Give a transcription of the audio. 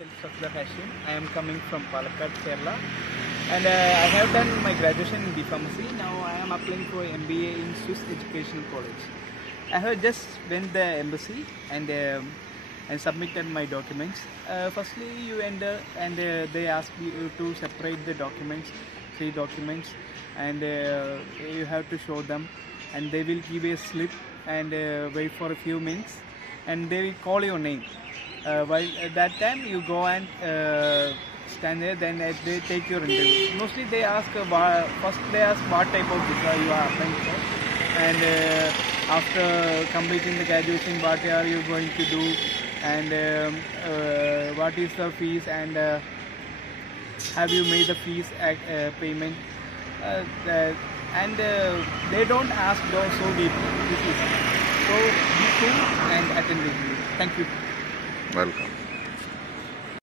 I am coming from Palakkad, Kerala, and I have done my graduation in B.Pharmacy. Now I am applying for MBA in Swiss Educational College. I have just went the embassy and submitted my documents. Firstly, you enter and they ask you to separate the documents, 3 documents, and you have to show them, and they will give a slip and wait for a few minutes, and they will call your name. While at that time you go and stand there, then they take your interview. Mostly they ask first they ask what type of visa you are applying for, and after completing the graduation, what are you going to do, and what is the fees, and have you made the fees payment, and they don't ask those so deeply. So be cool and attend the interview. Thank you. Welcome.